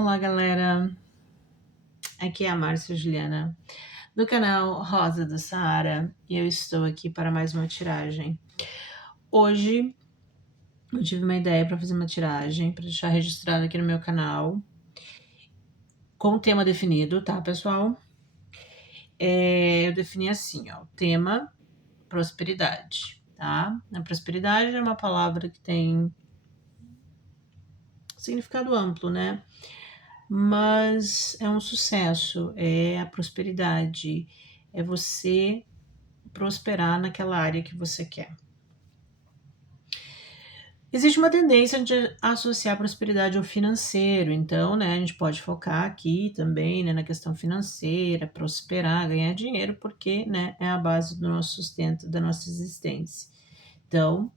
Olá, galera. Aqui é a Márcia Juliana, do canal Rosa do Saara, e eu estou aqui para mais uma tiragem. Hoje eu tive uma ideia para fazer uma tiragem, para deixar registrado aqui no meu canal, com o tema definido, tá, pessoal? Eu defini assim, ó, o tema prosperidade, tá? A prosperidade é uma palavra que tem significado amplo, né? Mas é um sucesso, é a prosperidade, é você prosperar naquela área que você quer. Existe uma tendência de associar prosperidade ao financeiro, então, né, a gente pode focar aqui também, né, na questão financeira, prosperar, ganhar dinheiro, porque, né, é a base do nosso sustento, da nossa existência. Então,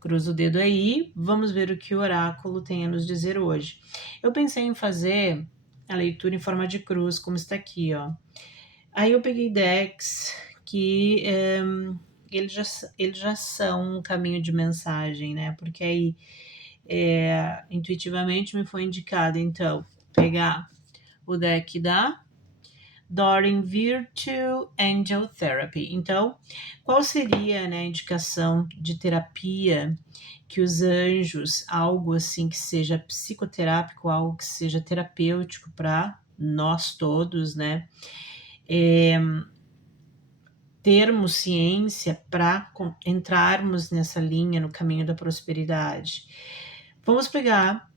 cruza o dedo aí, vamos ver o que o oráculo tem a nos dizer hoje. Eu pensei em fazer a leitura em forma de cruz, como está aqui, ó. Aí eu peguei decks que eles já são um caminho de mensagem, né? Porque aí intuitivamente me foi indicado, então, pegar o deck da Doreen Virtue Angel Therapy. Então, qual seria, né, a indicação de terapia que os anjos, algo assim que seja psicoterápico, algo que seja terapêutico para nós todos, né? Termos ciência para entrarmos nessa linha no caminho da prosperidade. Vamos pegar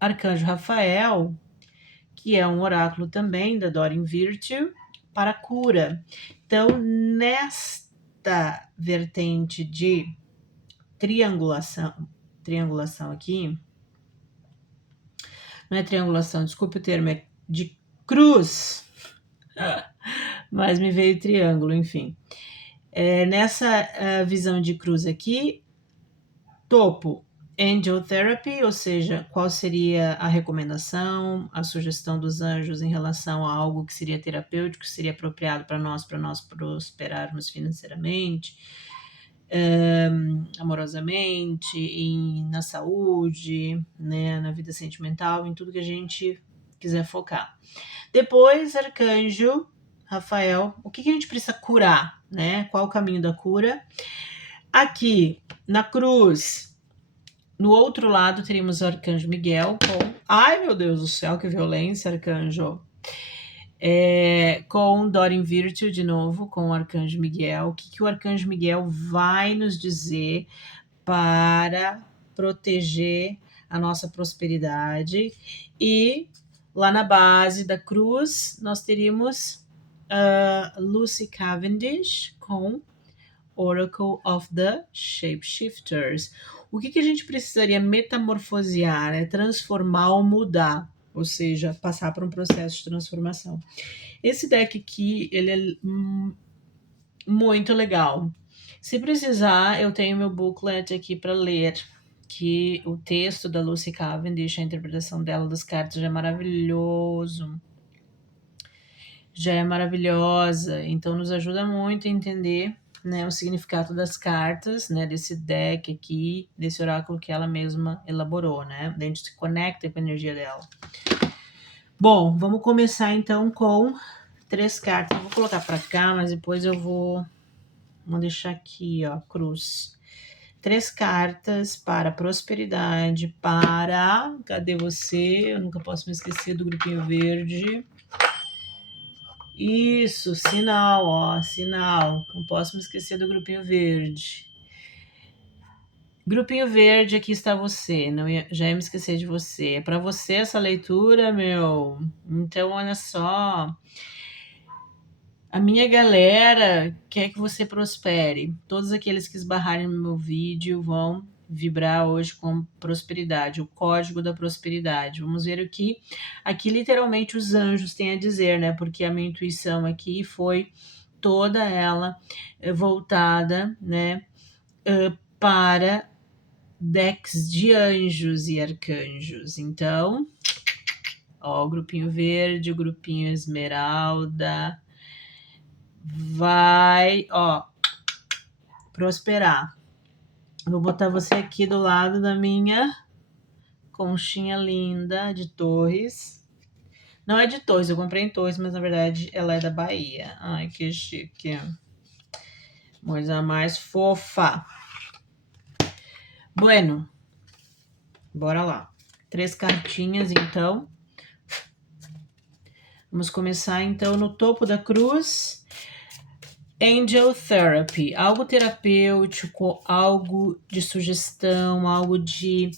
Arcanjo Rafael, que é um oráculo também da Doreen Virtue, para cura. Então, nesta vertente de triangulação aqui, não é triangulação, desculpe o termo, é de cruz, mas me veio triângulo, enfim. Nessa visão de cruz aqui, topo, Angel Therapy, ou seja, qual seria a recomendação, a sugestão dos anjos em relação a algo que seria terapêutico, que seria apropriado para nós prosperarmos financeiramente, amorosamente, na saúde, né, na vida sentimental, em tudo que a gente quiser focar. Depois, Arcanjo Rafael, o que a gente precisa curar, né? Qual o caminho da cura? Aqui, na cruz, no outro lado, teríamos o Arcanjo Miguel com... Ai, meu Deus do céu, que violência, Arcanjo! Com Doreen Virtue, de novo, com o Arcanjo Miguel. O que o Arcanjo Miguel vai nos dizer para proteger a nossa prosperidade? E lá na base da cruz, nós teríamos Lucy Cavendish com Oracle of the Shapeshifters. O que a gente precisaria metamorfosear, né? Transformar ou mudar, ou seja, passar por um processo de transformação. Esse deck aqui, ele é muito legal. Se precisar, eu tenho meu booklet aqui para ler, que o texto da Lucy Cavendish, a interpretação dela das cartas já é maravilhoso. Já é maravilhosa, então nos ajuda muito a entender, né, o significado das cartas, né, desse deck aqui, desse oráculo que ela mesma elaborou, né? A gente se conecta com a energia dela. Bom, vamos começar então com 3 cartas. Eu vou colocar para cá, mas depois eu vou deixar aqui, ó, cruz. 3 cartas para prosperidade, para... Cadê você? Eu nunca posso me esquecer do grupinho verde. Isso, sinal, ó, sinal. Não posso me esquecer do grupinho verde. Grupinho verde, aqui está você. Não ia, já ia me esquecer de você. É para você essa leitura, meu. Então, olha só. A minha galera quer que você prospere. Todos aqueles que esbarrarem no meu vídeo vão vibrar hoje com prosperidade, o código da prosperidade. Vamos ver o que aqui literalmente os anjos têm a dizer, né? Porque a minha intuição aqui foi toda ela voltada, né, para decks de anjos e arcanjos. Então, ó, o grupinho verde, o grupinho esmeralda, vai, ó, prosperar. Vou botar você aqui do lado da minha conchinha linda de Torres. Não é de Torres, eu comprei em Torres, mas na verdade ela é da Bahia. Ai, que chique. Coisa mais fofa. Bueno, bora lá. 3 cartinhas, então. Vamos começar, então, no topo da cruz. Angel Therapy. Algo terapêutico, algo de sugestão, algo de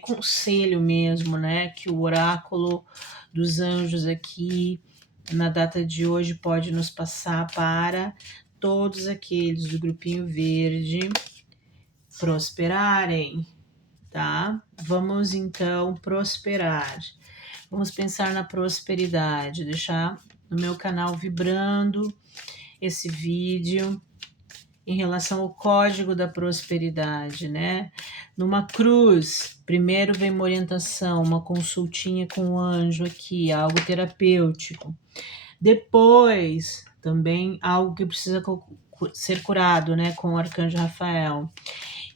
conselho mesmo, né? Que o oráculo dos anjos aqui, na data de hoje, pode nos passar para todos aqueles do grupinho verde prosperarem, tá? Vamos então prosperar. Vamos pensar na prosperidade, deixar no meu canal vibrando esse vídeo em relação ao código da prosperidade, né? Numa cruz, primeiro vem uma orientação, uma consultinha com o anjo aqui, algo terapêutico. Depois, também algo que precisa ser curado, né, com o arcanjo Rafael.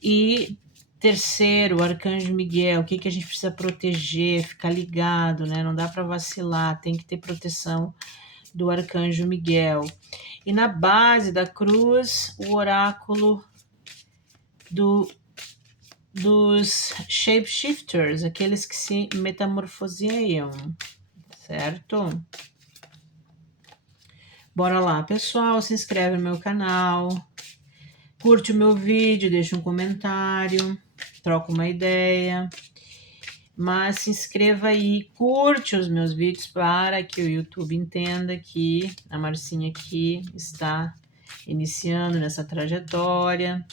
E terceiro, o arcanjo Miguel, o que a gente precisa proteger, ficar ligado, né? Não dá para vacilar, tem que ter proteção do arcanjo Miguel. E na base da cruz, o oráculo dos shapeshifters, aqueles que se metamorfoseiam, certo? Bora lá, pessoal, se inscreve no meu canal, curte o meu vídeo, deixa um comentário, troca uma ideia, mas se inscreva aí, curte os meus vídeos para que o YouTube entenda que a Marcinha aqui está iniciando nessa trajetória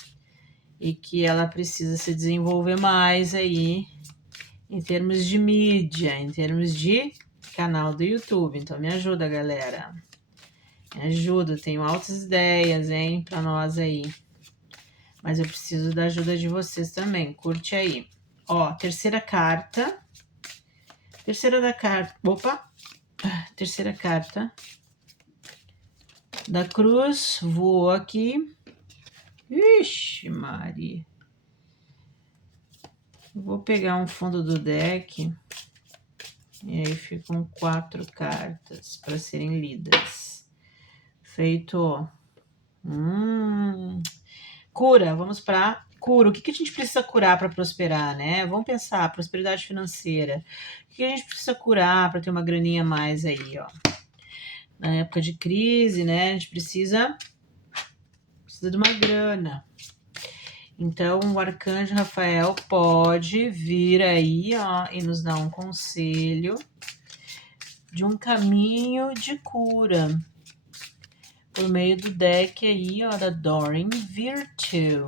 e que ela precisa se desenvolver mais aí em termos de mídia, em termos de canal do YouTube. Então me ajuda, galera. Me ajuda, tenho altas ideias, hein, para nós aí. Mas eu preciso da ajuda de vocês também. Curte aí. Ó, terceira carta. Terceira carta da cruz. Voou aqui. Ixi, Maria. Vou pegar um fundo do deck. E aí ficam 4 cartas para serem lidas. Feito. Cura, vamos para cura. O que a gente precisa curar para prosperar, né? Vamos pensar, prosperidade financeira. O que a gente precisa curar para ter uma graninha a mais aí, ó? Na época de crise, né? A gente precisa de uma grana. Então, o arcanjo Rafael pode vir aí, ó, e nos dar um conselho de um caminho de cura por meio do deck aí, ó, da Doreen Virtue.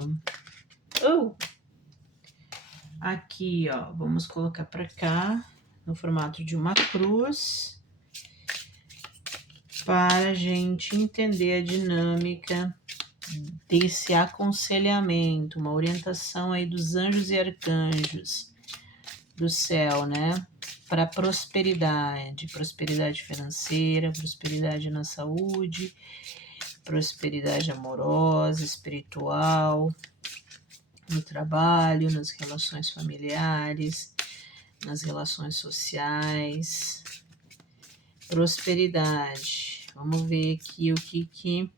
Aqui, ó, vamos colocar para cá no formato de uma cruz para a gente entender a dinâmica desse aconselhamento, uma orientação aí dos anjos e arcanjos do céu, né? Para prosperidade financeira, prosperidade na saúde, prosperidade amorosa, espiritual, no trabalho, nas relações familiares, nas relações sociais. Prosperidade. Vamos ver aqui o que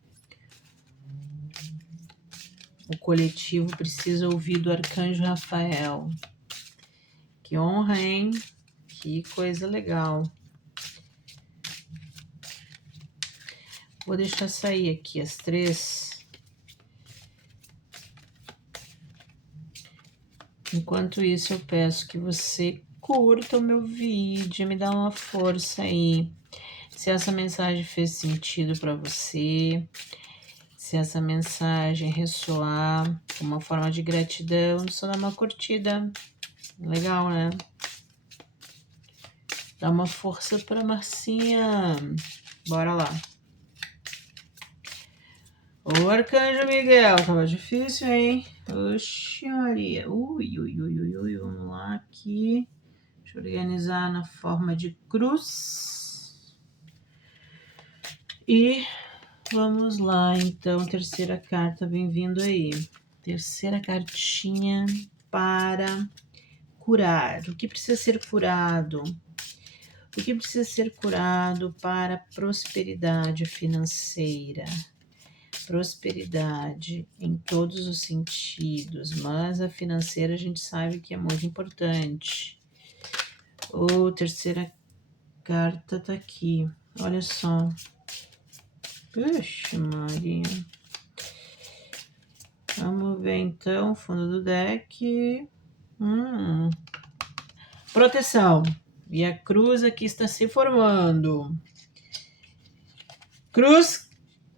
o coletivo precisa ouvir do arcanjo Rafael. Que honra, hein? Que coisa legal. Vou deixar sair aqui as 3. Enquanto isso, eu peço que você curta o meu vídeo, me dá uma força aí. Se essa mensagem fez sentido para você, se essa mensagem ressoar como uma forma de gratidão, só dá uma curtida. Legal, né? Dá uma força para Marcinha. Bora lá. O arcanjo Miguel, tava difícil, hein? Oxi, Maria. Ui. Vamos lá aqui. Deixa eu organizar na forma de cruz. E vamos lá, então. Terceira carta, bem-vindo aí. Terceira cartinha para curar. O que precisa ser curado? O que precisa ser curado para prosperidade financeira? Prosperidade em todos os sentidos, mas a financeira a gente sabe que é muito importante. Terceira carta tá aqui. Olha só. Puxa, Maria. Vamos ver então o fundo do deck. Proteção. E a cruz aqui está se formando. Cruz,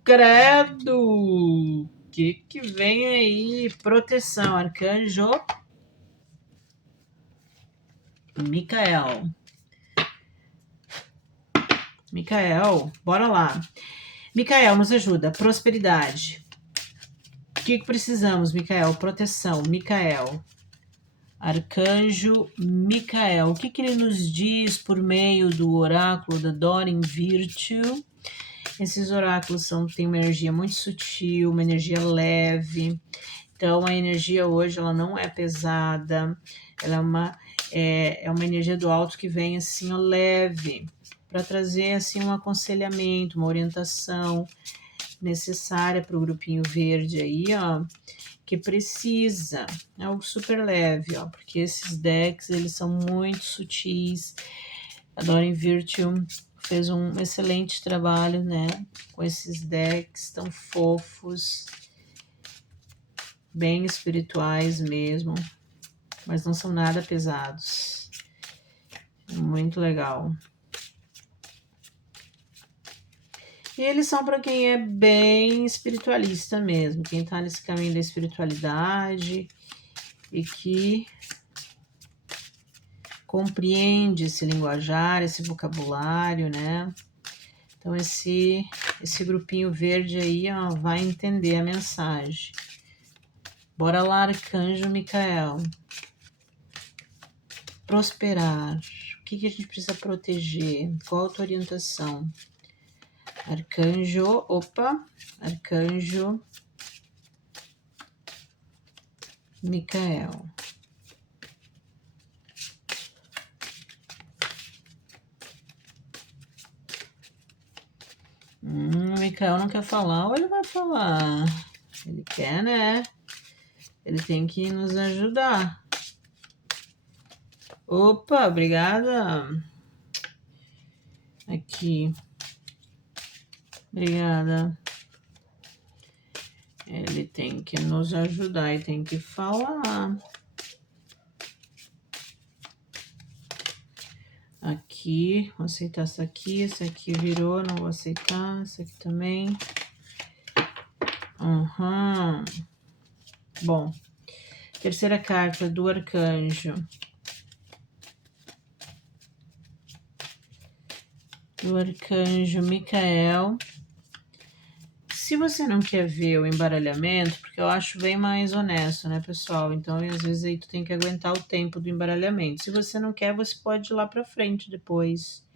credo. O que vem aí? Proteção. Arcanjo Micael. Micael, bora lá. Micael, nos ajuda. Prosperidade. O que precisamos, Micael? Proteção. Micael. Arcanjo Micael. O que ele nos diz por meio do oráculo da Doreen Virtue? Esses oráculos têm uma energia muito sutil, uma energia leve. Então, a energia hoje ela não é pesada. Ela é uma energia do alto que vem assim, ó, leve, para trazer assim um aconselhamento, uma orientação necessária para o grupinho verde aí, ó, que precisa, é algo super leve, ó, porque esses decks, eles são muito sutis. A Doreen Virtue fez um excelente trabalho, né, com esses decks tão fofos, bem espirituais mesmo, mas não são nada pesados. Muito legal. E eles são para quem é bem espiritualista mesmo, quem está nesse caminho da espiritualidade e que compreende esse linguajar, esse vocabulário, né? Então esse grupinho verde aí, ó, vai entender a mensagem. Bora lá, Arcanjo Micael. Prosperar. O que a gente precisa proteger? Qual a tua orientação? Arcanjo Micael. Micael não quer falar ou ele vai falar? Ele quer, né? Ele tem que nos ajudar. Opa, obrigada. Aqui. Obrigada. Ele tem que nos ajudar e tem que falar. Aqui, vou aceitar essa aqui. Esse aqui virou, não vou aceitar. Esse aqui também. Bom, terceira carta do arcanjo. Do arcanjo Micael. Se você não quer ver o embaralhamento, porque eu acho bem mais honesto, né, pessoal? Então, às vezes aí tu tem que aguentar o tempo do embaralhamento. Se você não quer, você pode ir lá pra frente depois,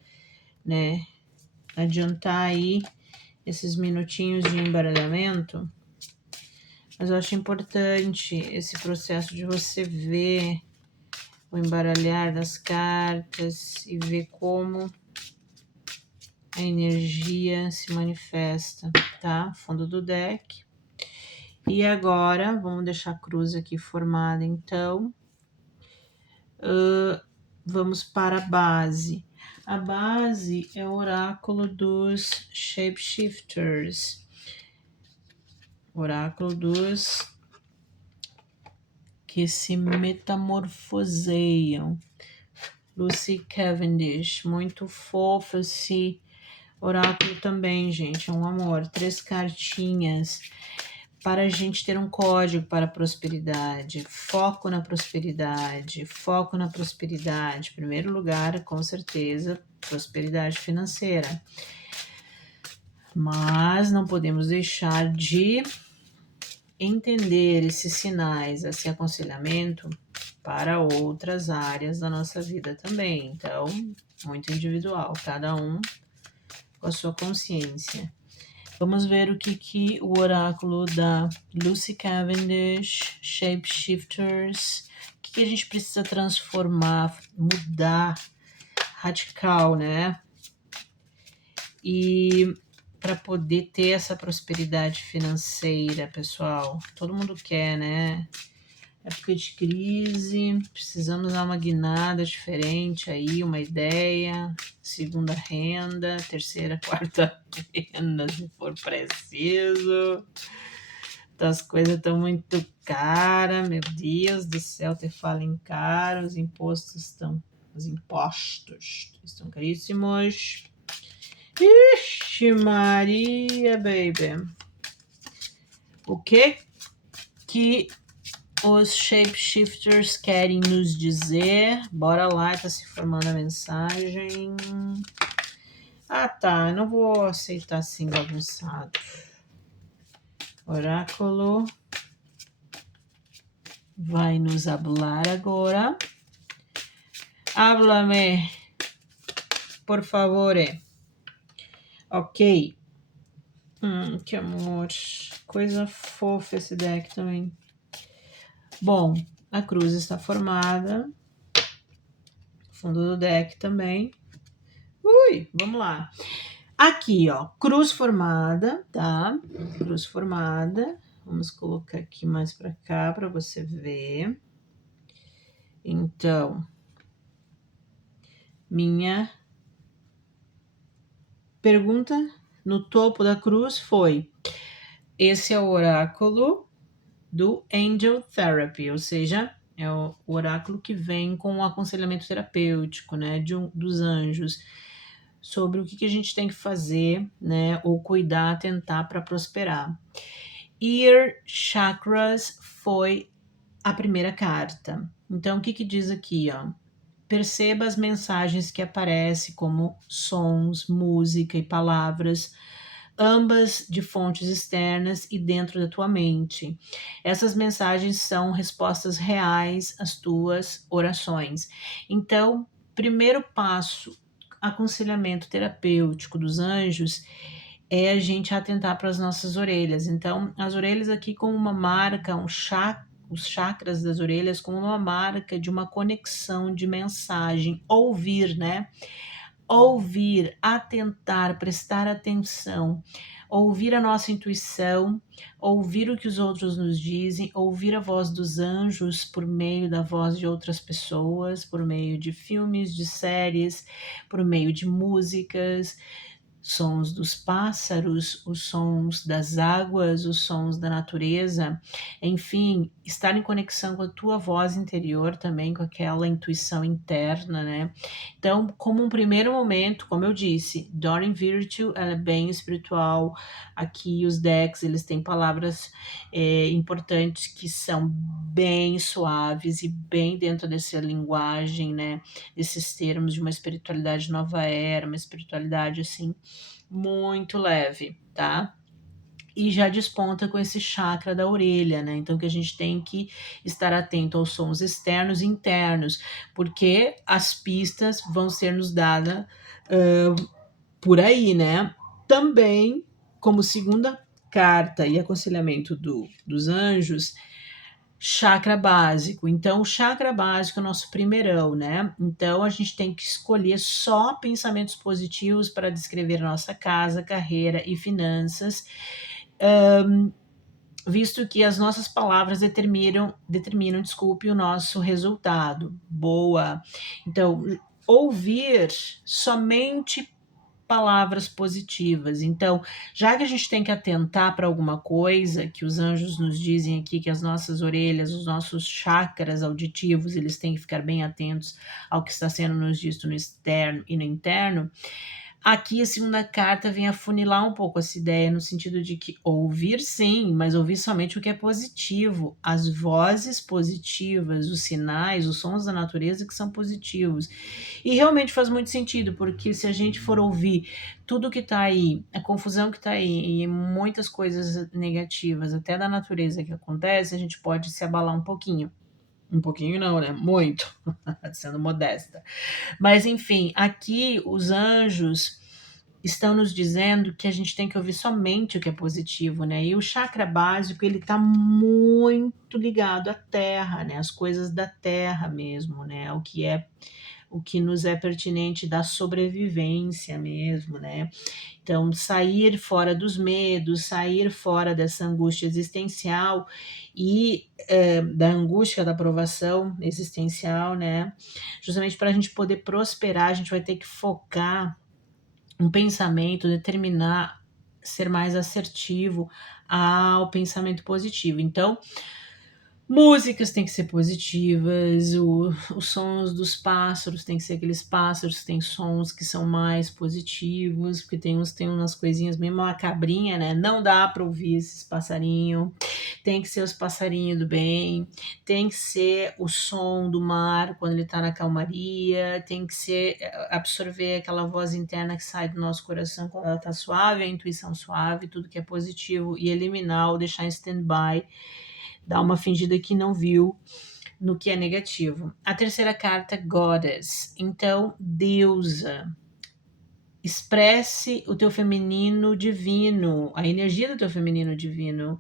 né? Adiantar aí esses minutinhos de embaralhamento. Mas eu acho importante esse processo de você ver o embaralhar das cartas e ver como a energia se manifesta, tá? Fundo do deck. E agora, vamos deixar a cruz aqui formada, então. Vamos para a base. A base é o oráculo dos shapeshifters. Oráculo dos que se metamorfoseiam. Lucy Cavendish, muito fofo esse oráculo também, gente, é um amor. 3 cartinhas para a gente ter um código para a prosperidade, foco na prosperidade, foco na prosperidade. Em primeiro lugar, com certeza, prosperidade financeira. Mas não podemos deixar de entender esses sinais, esse aconselhamento para outras áreas da nossa vida também. Então, muito individual, cada um com a sua consciência. Vamos ver o que o oráculo da Lucy Cavendish, Shapeshifters, o que a gente precisa transformar, mudar, radical, né? E para poder ter essa prosperidade financeira, pessoal, todo mundo quer, né? Época de crise, precisamos dar uma guinada diferente aí, uma ideia, segunda renda, terceira, quarta renda, se for preciso. As coisas estão muito caras, meu Deus do céu, te falem caro, os impostos estão caríssimos. Ixi, Maria, baby. O que os shapeshifters querem nos dizer? Bora lá, tá se formando a mensagem. Ah, tá. Eu não vou aceitar assim bagunçado. Oráculo vai nos hablar agora. Háblame, por favor. Ok. Que amor. Coisa fofa esse deck também. Bom, a cruz está formada. Fundo do deck também. Ui, vamos lá. Aqui, ó, cruz formada, tá? Cruz formada. Vamos colocar aqui mais para cá para você ver. Então, minha pergunta no topo da cruz foi: esse é o oráculo do Angel Therapy, ou seja, é o oráculo que vem com o aconselhamento terapêutico, né, dos anjos, sobre o que a gente tem que fazer, né, ou cuidar, tentar para prosperar. Ear Chakras foi a primeira carta. Então, o que diz aqui, ó? Perceba as mensagens que aparecem como sons, música e palavras, ambas de fontes externas e dentro da tua mente. Essas mensagens são respostas reais às tuas orações. Então, primeiro passo, aconselhamento terapêutico dos anjos, é a gente atentar para as nossas orelhas. Então, as orelhas aqui como uma marca, os chakras das orelhas como uma marca de uma conexão de mensagem, ouvir, né? Ouvir, atentar, prestar atenção, ouvir a nossa intuição, ouvir o que os outros nos dizem, ouvir a voz dos anjos por meio da voz de outras pessoas, por meio de filmes, de séries, por meio de músicas, sons dos pássaros, os sons das águas, os sons da natureza, enfim, estar em conexão com a tua voz interior também, com aquela intuição interna, né? Então, como um primeiro momento, como eu disse, Doreen Virtue, ela é bem espiritual. Aqui os decks, eles têm palavras importantes que são bem suaves e bem dentro dessa linguagem, né? Desses termos de uma espiritualidade nova era, uma espiritualidade assim muito leve, tá? E já desponta com esse chakra da orelha, né? Então que a gente tem que estar atento aos sons externos e internos, porque as pistas vão ser nos dadas por aí, né? Também, como segunda carta e aconselhamento dos anjos, chakra básico. Então, o chakra básico é o nosso primeirão, né? Então, a gente tem que escolher só pensamentos positivos para descrever nossa casa, carreira e finanças, visto que as nossas palavras determinam, desculpe, o nosso resultado. Boa. Então, ouvir somente palavras positivas. Então, já que a gente tem que atentar para alguma coisa que os anjos nos dizem aqui, que as nossas orelhas, os nossos chakras auditivos, eles têm que ficar bem atentos ao que está sendo nos dito no externo e no interno. Aqui a segunda carta vem afunilar um pouco essa ideia, no sentido de que ouvir sim, mas ouvir somente o que é positivo, as vozes positivas, os sinais, os sons da natureza que são positivos. E realmente faz muito sentido, porque se a gente for ouvir tudo que está aí, a confusão que está aí, e muitas coisas negativas, até da natureza que acontece, a gente pode se abalar um pouquinho. Um pouquinho não, né? Muito, sendo modesta. Mas enfim, aqui os anjos, estão nos dizendo que a gente tem que ouvir somente o que é positivo, né? E o chakra básico, ele tá muito ligado à terra, né? As coisas da terra mesmo, né? O que nos é pertinente da sobrevivência mesmo, né? Então, sair fora dos medos, sair fora dessa angústia existencial e da angústia da aprovação existencial, né? Justamente para a gente poder prosperar, a gente vai ter que focar um pensamento, determinar, ser mais assertivo ao pensamento positivo. Então, músicas têm que ser positivas, os sons dos pássaros têm que ser aqueles pássaros que têm sons que são mais positivos, porque tem umas coisinhas meio macabrinha, né? Não dá para ouvir esses passarinhos. Tem que ser os passarinhos do bem, tem que ser o som do mar quando ele está na calmaria, tem que ser absorver aquela voz interna que sai do nosso coração quando ela está suave, a intuição suave, tudo que é positivo e eliminar ou deixar em stand-by, dar uma fingida que não viu no que é negativo. A terceira carta, Goddess. Então, deusa. Expresse o teu feminino divino, a energia do teu feminino divino,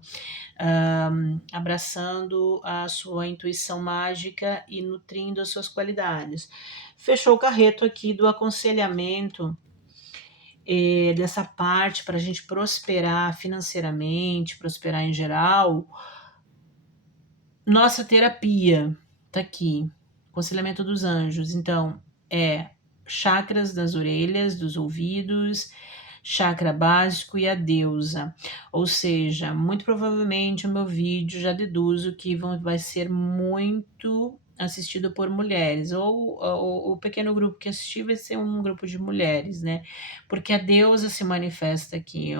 abraçando a sua intuição mágica e nutrindo as suas qualidades. Fechou o carreto aqui do aconselhamento, dessa parte para a gente prosperar financeiramente, prosperar em geral. Nossa terapia tá aqui, aconselhamento dos anjos. Então, chakras das orelhas, dos ouvidos, chakra básico e a deusa. Ou seja, muito provavelmente o meu vídeo já deduzo que vai ser muito assistido por mulheres, ou o pequeno grupo que assistir vai ser um grupo de mulheres, né? Porque a deusa se manifesta aqui,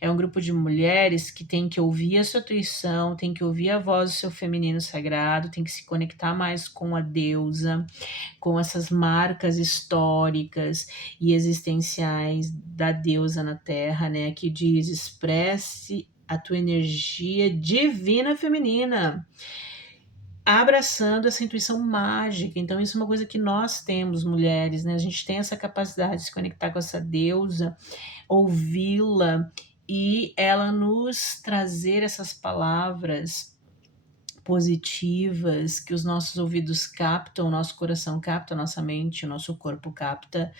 é um grupo de mulheres que tem que ouvir a sua intuição, tem que ouvir a voz do seu feminino sagrado, tem que se conectar mais com a deusa, com essas marcas históricas e existenciais da deusa na Terra, né? Que diz: expresse a tua energia divina feminina, abraçando essa intuição mágica. Então, isso é uma coisa que nós temos, mulheres, né? A gente tem essa capacidade de se conectar com essa deusa, ouvi-la e ela nos trazer essas palavras positivas que os nossos ouvidos captam, o nosso coração capta, a nossa mente, o nosso corpo capta,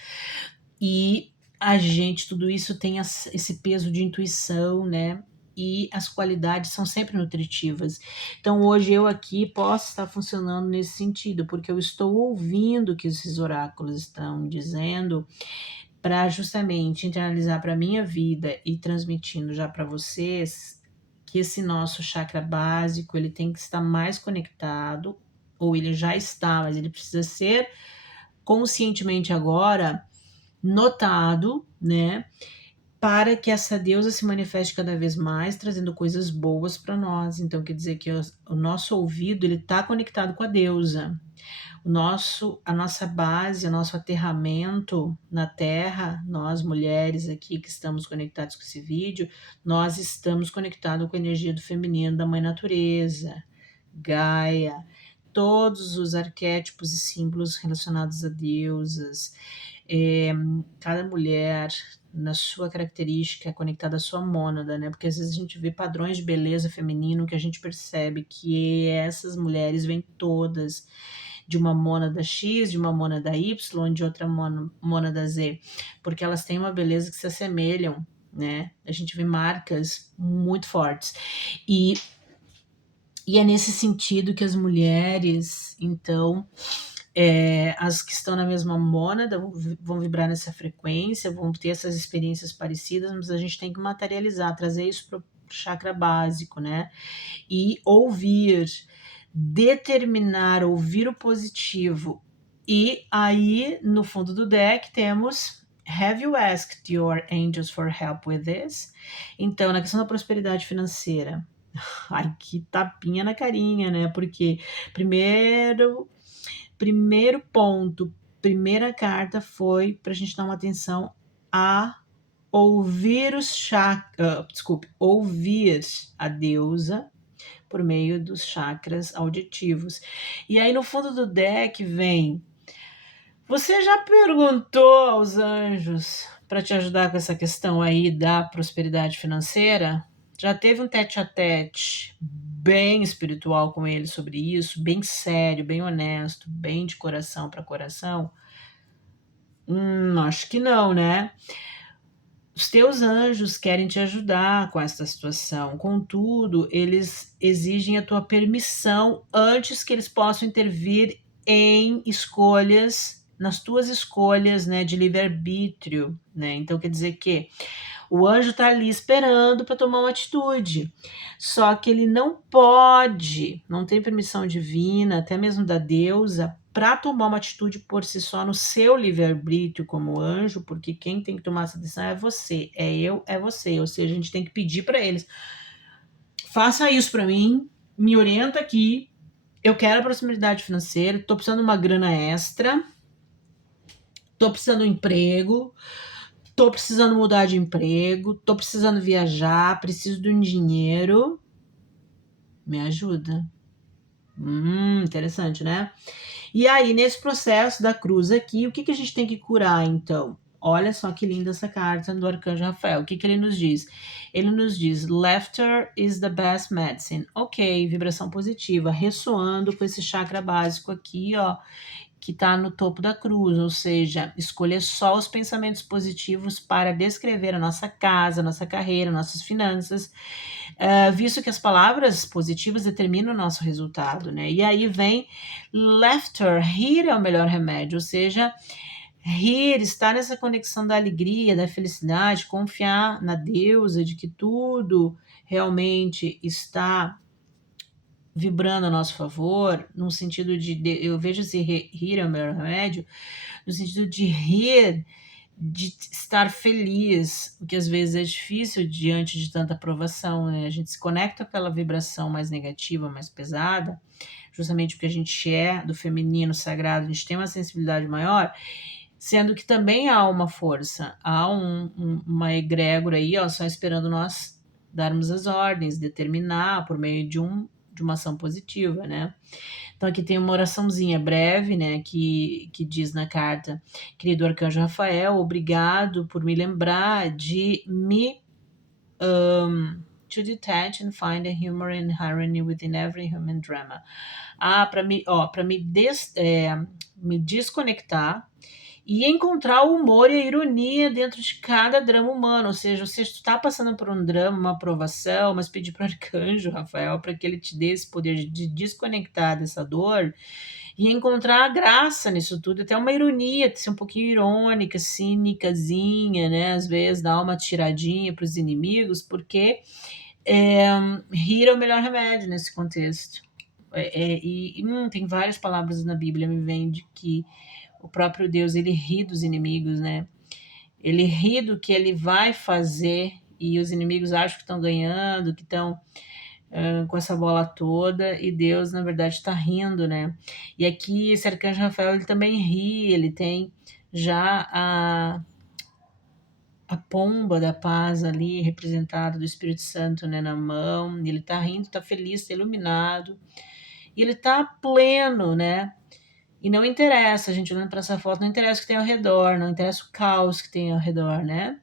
e a gente, tudo isso tem esse peso de intuição, né? E as qualidades são sempre nutritivas. Então, hoje eu aqui posso estar funcionando nesse sentido, porque eu estou ouvindo o que esses oráculos estão dizendo, para justamente internalizar para a minha vida e transmitindo já para vocês que esse nosso chakra básico, ele tem que estar mais conectado, ou ele já está, mas ele precisa ser conscientemente agora notado, né? Para que essa deusa se manifeste cada vez mais, trazendo coisas boas para nós. Então, quer dizer que o nosso ouvido, ele está conectado com a deusa. A nossa base, o nosso aterramento na Terra, nós mulheres aqui que estamos conectados com esse vídeo, nós estamos conectados com a energia do feminino, da Mãe Natureza, Gaia, todos os arquétipos e símbolos relacionados a deusas. Cada mulher na sua característica conectada à sua mônada, né? Porque às vezes a gente vê padrões de beleza feminino que a gente percebe que essas mulheres vêm todas de uma mônada X, de uma mônada Y, de outra mônada Z, porque elas têm uma beleza que se assemelham, né? A gente vê marcas muito fortes. E é nesse sentido que as mulheres, então, as que estão na mesma mônada vão vibrar nessa frequência, vão ter essas experiências parecidas, mas a gente tem que materializar, trazer isso para o chakra básico, né? E ouvir, determinar, ouvir o positivo. E aí, no fundo do deck, temos Have you asked your angels for help with this? Então, na questão da prosperidade financeira, ai, que tapinha na carinha, né? Porque primeiro ponto, primeira carta foi para a gente dar uma atenção a ouvir ouvir a deusa por meio dos chakras auditivos. E aí no fundo do deck vem: você já perguntou aos anjos para te ajudar com essa questão aí da prosperidade financeira? Já teve um tete-a-tete bem espiritual com ele sobre isso, bem sério, bem honesto, bem de coração para coração? Acho que não, né? Os teus anjos querem te ajudar com essa situação, contudo, eles exigem a tua permissão antes que eles possam intervir em escolhas, nas tuas escolhas, né, de livre-arbítrio, né? Então quer dizer que o anjo está ali esperando para tomar uma atitude. Só que ele não pode, não tem permissão divina, até mesmo da deusa, para tomar uma atitude por si só no seu livre-arbítrio como anjo, porque quem tem que tomar essa decisão é você, é eu, é você. Ou seja, a gente tem que pedir para eles: faça isso para mim, me orienta aqui. Eu quero a proximidade financeira, tô precisando de uma grana extra, tô precisando de um emprego, tô precisando mudar de emprego, tô precisando viajar, preciso de um dinheiro. Me ajuda. Interessante, né? E aí, nesse processo da cruz aqui, o que a gente tem que curar, então? Olha só que linda essa carta do Arcanjo Rafael. O que ele nos diz? Ele nos diz: Laughter is the best medicine. Ok, vibração positiva, ressoando com esse chakra básico aqui, ó, que está no topo da cruz, ou seja, escolher só os pensamentos positivos para descrever a nossa casa, nossa carreira, nossas finanças, visto que as palavras positivas determinam o nosso resultado, né? E aí vem laughter, rir é o melhor remédio, ou seja, rir, estar nessa conexão da alegria, da felicidade, confiar na deusa de que tudo realmente está vibrando a nosso favor, no sentido eu vejo esse rir é o melhor remédio, no sentido de rir, de estar feliz, o que às vezes é difícil diante de tanta aprovação, né? A gente se conecta com aquela vibração mais negativa, mais pesada, justamente porque a gente é do feminino sagrado, a gente tem uma sensibilidade maior, sendo que também há uma força, há uma egrégora aí, ó, só esperando nós darmos as ordens, determinar por meio de uma ação positiva, né? Então aqui tem uma oraçãozinha breve, né, que diz na carta: querido Arcanjo Rafael, obrigado por me lembrar de me to detach and find a humor and irony within every human drama. Me desconectar e encontrar o humor e a ironia dentro de cada drama humano. Ou seja, se tu está passando por um drama, uma aprovação, mas pedir para o arcanjo Rafael para que ele te dê esse poder de desconectar dessa dor e encontrar a graça nisso tudo, até uma ironia, ser um pouquinho irônica, cínicazinha, né? Às vezes dar uma tiradinha para os inimigos, porque rir é o melhor remédio nesse contexto. Tem várias palavras na Bíblia me vem de que o próprio Deus, ele ri dos inimigos, né? Ele ri do que ele vai fazer e os inimigos acham que estão ganhando, que estão com essa bola toda, e Deus, na verdade, está rindo, né? E aqui, esse arcanjo Rafael, ele também ri, ele tem já a pomba da paz ali, representada do Espírito Santo, né, na mão, e ele tá rindo, tá feliz, tá iluminado, e ele tá pleno, né? E não interessa, a gente olhando para essa foto, não interessa o que tem ao redor, não interessa o caos que tem ao redor, né?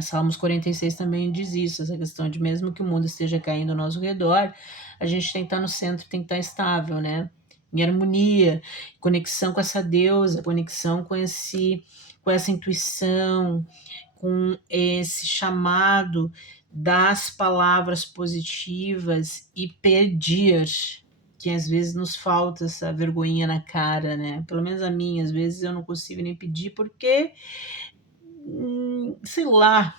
Salmos 46 também diz isso, essa questão de mesmo que o mundo esteja caindo ao nosso redor, a gente tem que estar no centro, tem que estar estável, né? Em harmonia, conexão com essa deusa, conexão com essa intuição, com esse chamado das palavras positivas e pedir, que às vezes nos falta essa vergonhinha na cara, né? Pelo menos a minha, às vezes eu não consigo nem pedir porque sei lá,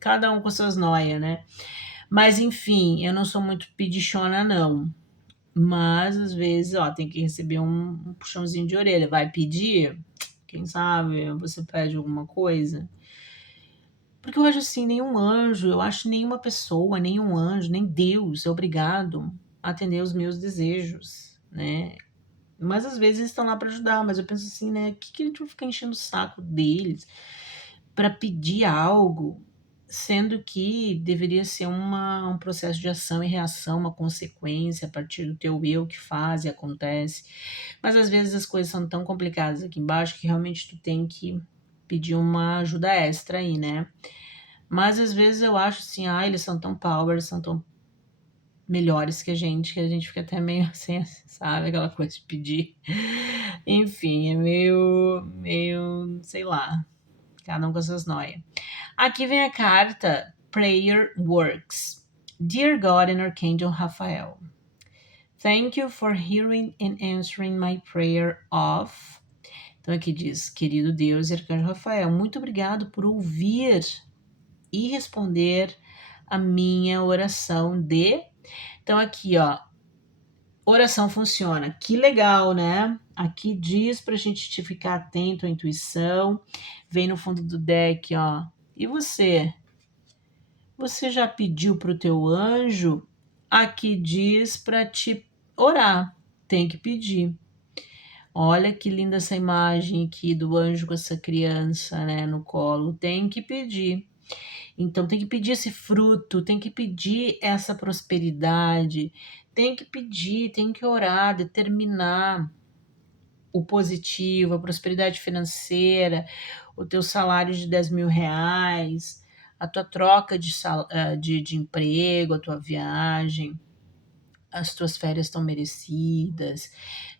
cada um com suas noias, né? Mas enfim, eu não sou muito pedichona, não. Mas às vezes, ó, tem que receber um puxãozinho de orelha. Vai pedir? Quem sabe você pede alguma coisa? Porque eu acho assim, nenhum anjo, eu acho nenhuma pessoa, nenhum anjo, nem Deus é obrigado a atender os meus desejos, né? Mas às vezes eles estão lá para ajudar, mas eu penso assim, né? Que a gente vai ficar enchendo o saco deles para pedir algo, sendo que deveria ser um processo de ação e reação, uma consequência a partir do teu eu que faz e acontece. Mas às vezes as coisas são tão complicadas aqui embaixo que realmente tu tem que pedir uma ajuda extra aí, né? Mas às vezes eu acho assim, eles são tão power, são tão melhores que a gente fica até meio assim, sabe? Aquela coisa de pedir. Enfim, é meio, sei lá, cada um com suas noias. Aqui vem a carta Prayer Works. Dear God and Archangel Raphael, thank you for hearing and answering my prayer of. Então aqui diz, querido Deus e Arcanjo Rafael, muito obrigado por ouvir e responder a minha oração de. Então aqui, ó, oração funciona. Que legal, né? Aqui diz pra gente ficar atento à intuição. Vem no fundo do deck, ó. E você? Você já pediu pro teu anjo? Aqui diz para te orar. Tem que pedir. Olha que linda essa imagem aqui do anjo com essa criança, né, no colo. Tem que pedir. Então tem que pedir esse fruto, tem que pedir essa prosperidade, tem que pedir, tem que orar, determinar o positivo, a prosperidade financeira, o teu salário de 10 mil reais, a tua troca de emprego, a tua viagem, as tuas férias estão merecidas,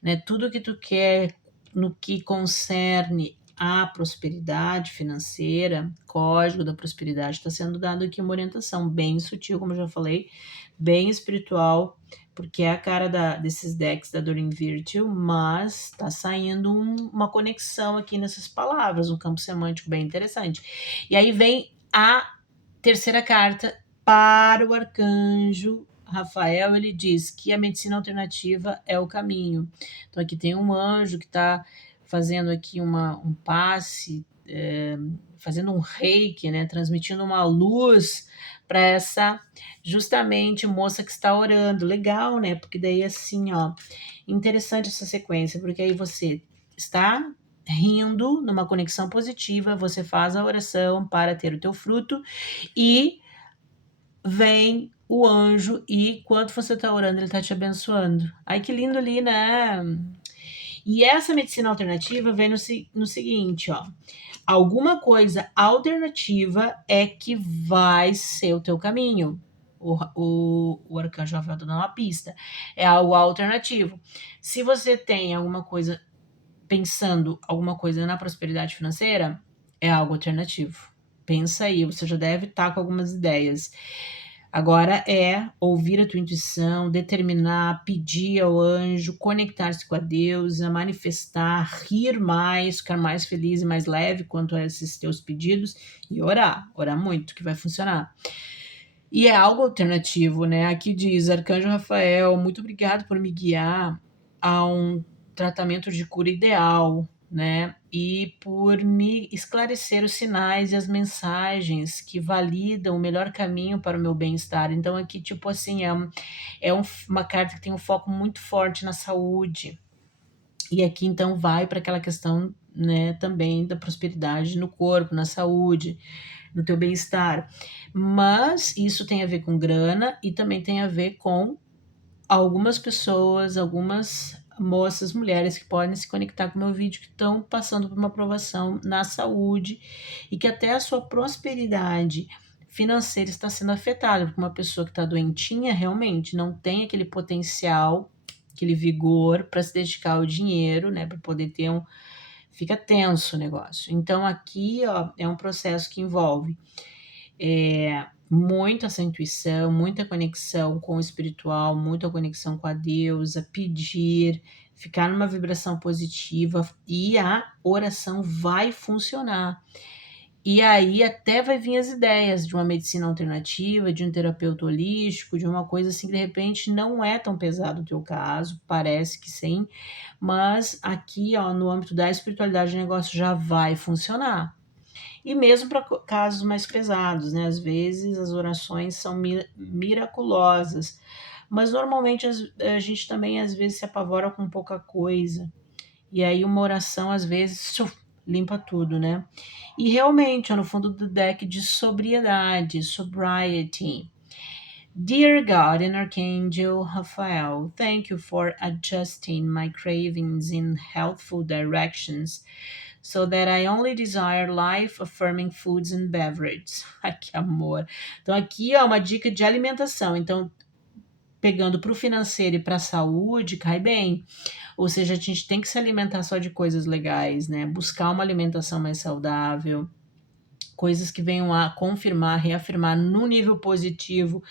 né? Tudo que tu quer no que concerne à prosperidade financeira, código da prosperidade, está sendo dado aqui uma orientação bem sutil, como eu já falei, bem espiritual, porque é a cara desses decks da Doreen Virtue, mas está saindo uma conexão aqui nessas palavras, um campo semântico bem interessante. E aí vem a terceira carta para o arcanjo Rafael. Ele diz que a medicina alternativa é o caminho. Então aqui tem um anjo que está fazendo aqui um passe, fazendo um reiki, né, transmitindo uma luz para essa justamente moça que está orando. Legal, né? Porque daí assim, ó, interessante essa sequência, porque aí você está rindo numa conexão positiva, você faz a oração para ter o teu fruto e vem o anjo e quando você está orando, ele está te abençoando. Ai, que lindo ali, né? E essa medicina alternativa vem no seguinte, ó. Alguma coisa alternativa é que vai ser o teu caminho. O arcanjo Rafael tá dando uma pista. É algo alternativo. Se você tem alguma coisa pensando alguma coisa na prosperidade financeira, é algo alternativo. Pensa aí, você já deve estar com algumas ideias. Agora é ouvir a tua intuição, determinar, pedir ao anjo, conectar-se com a deusa, manifestar, rir mais, ficar mais feliz e mais leve quanto a esses teus pedidos e orar muito, que vai funcionar. E é algo alternativo, né? Aqui diz, Arcanjo Rafael, muito obrigado por me guiar a um tratamento de cura ideal, né? E por me esclarecer os sinais e as mensagens que validam o melhor caminho para o meu bem-estar. Então, aqui, tipo assim, uma carta que tem um foco muito forte na saúde. E aqui, então, vai para aquela questão, né, também da prosperidade no corpo, na saúde, no teu bem-estar. Mas isso tem a ver com grana e também tem a ver com algumas pessoas, algumas moças, mulheres que podem se conectar com o meu vídeo, que estão passando por uma aprovação na saúde e que até a sua prosperidade financeira está sendo afetada, porque uma pessoa que está doentinha realmente não tem aquele potencial, aquele vigor para se dedicar ao dinheiro, né, para poder ter fica tenso o negócio. Então aqui, ó, é um processo que envolve muito essa intuição, muita conexão com o espiritual, muita conexão com a deusa, pedir, ficar numa vibração positiva e a oração vai funcionar. E aí até vai vir as ideias de uma medicina alternativa, de um terapeuta holístico, de uma coisa assim que de repente não é tão pesado o teu caso, parece que sim, mas aqui, ó, no âmbito da espiritualidade o negócio já vai funcionar. E mesmo para casos mais pesados, né? Às vezes as orações são miraculosas, mas normalmente a gente também às vezes se apavora com pouca coisa. E aí uma oração às vezes limpa tudo, né? E realmente, ó, no fundo do deck de sobriedade, sobriety. Dear God and Archangel Raphael, thank you for adjusting my cravings in healthful directions so that I only desire life-affirming foods and beverages. Ai, que amor. Então, aqui é uma dica de alimentação. Então, pegando para o financeiro e para a saúde, cai bem. Ou seja, a gente tem que se alimentar só de coisas legais, né? Buscar uma alimentação mais saudável, coisas que venham a confirmar, reafirmar no nível positivo